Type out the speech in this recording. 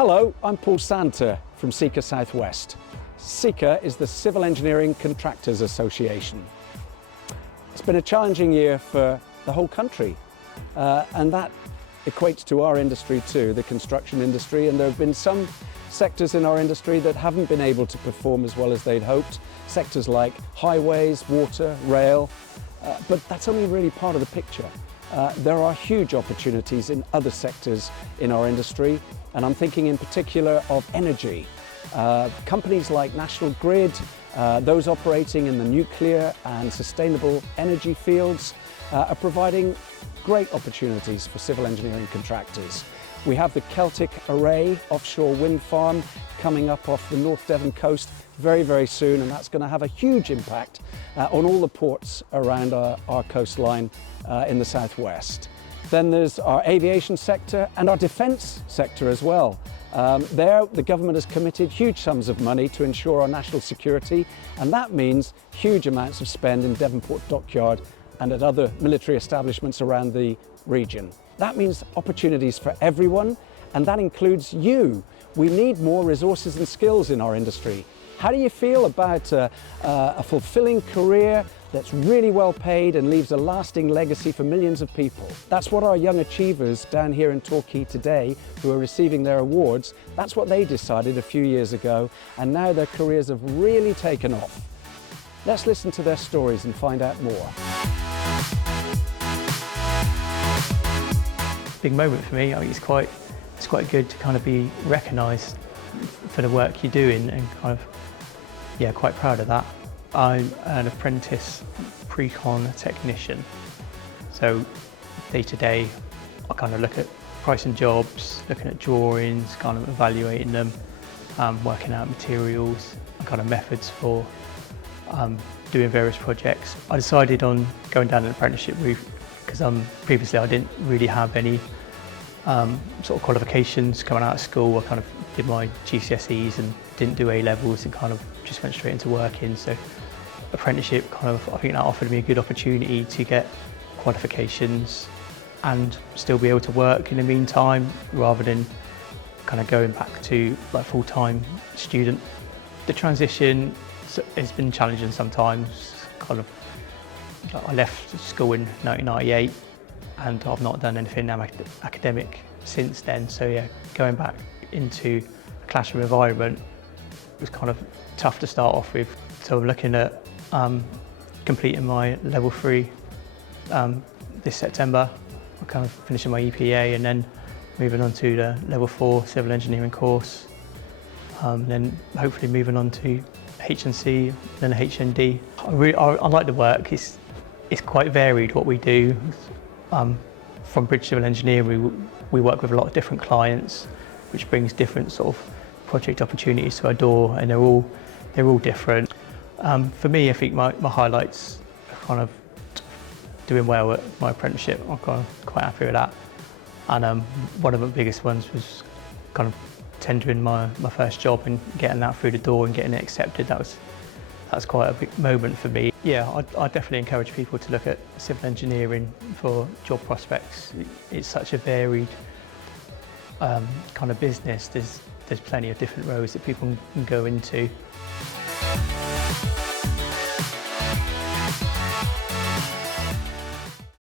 Hello, I'm Paul Santer from CECA Southwest. CECA is the Civil Engineering Contractors Association. It's been a challenging year for the whole country, and that equates to our industry too, the construction industry, and there have been some sectors in our industry that haven't been able to perform as well as they'd hoped. Sectors like highways, water, rail, but that's only really part of the picture. There are huge opportunities in other sectors in our industry, and I'm thinking in particular of energy. Companies like National Grid, those operating in the nuclear and sustainable energy fields are providing great opportunities for civil engineering contractors. We have the Celtic Array offshore wind farm coming up off the North Devon coast very, very soon, and that's going to have a huge impact on all the ports around our coastline in the southwest. Then there's our aviation sector and our defence sector as well. There, the government has committed huge sums of money to ensure our national security, and that means huge amounts of spend in Devonport Dockyard and at other military establishments around the region. That means opportunities for everyone, and that includes you. We need more resources and skills in our industry. How do you feel about a fulfilling career that's really well paid and leaves a lasting legacy for millions of people? That's what our young achievers down here in Torquay today, who are receiving their awards, that's what they decided a few years ago, and now their careers have really taken off. Let's listen to their stories and find out more. Big moment for me. I think it's quite good to kind of be recognised for the work you're doing, and kind of, yeah, quite proud of that. I'm an apprentice pre-con technician, so day to day I kind of look at pricing jobs, looking at drawings, kind of evaluating them, working out materials and kind of methods for doing various projects. I decided on going down an apprenticeship route because previously I didn't really have any sort of qualifications coming out of school. I kind of did my GCSEs and didn't do A-levels and kind of just went straight into working. So apprenticeship I think that offered me a good opportunity to get qualifications and still be able to work in the meantime, rather than kind of going back to like full-time student. The transition has been challenging sometimes. I left school in 1998 and I've not done anything academic since then. So yeah, going back into a classroom environment was kind of tough to start off with. So I'm looking at completing my level 3 this September. I'm kind of finishing my EPA and then moving on to the level 4 civil engineering course. Then hopefully moving on to HNC, then HND. I like the work. It's quite varied what we do. From Bridge Civil Engineering, we work with a lot of different clients, which brings different sort of project opportunities to our door, and they're all different. For me, I think my highlights are kind of doing well at my apprenticeship. I'm kind of quite happy with that. And one of the biggest ones was kind of tendering my first job and getting that through the door and getting it accepted. That's quite a big moment for me. Yeah, I definitely encourage people to look at civil engineering for job prospects. It's such a varied kind of business. There's plenty of different roles that people can go into.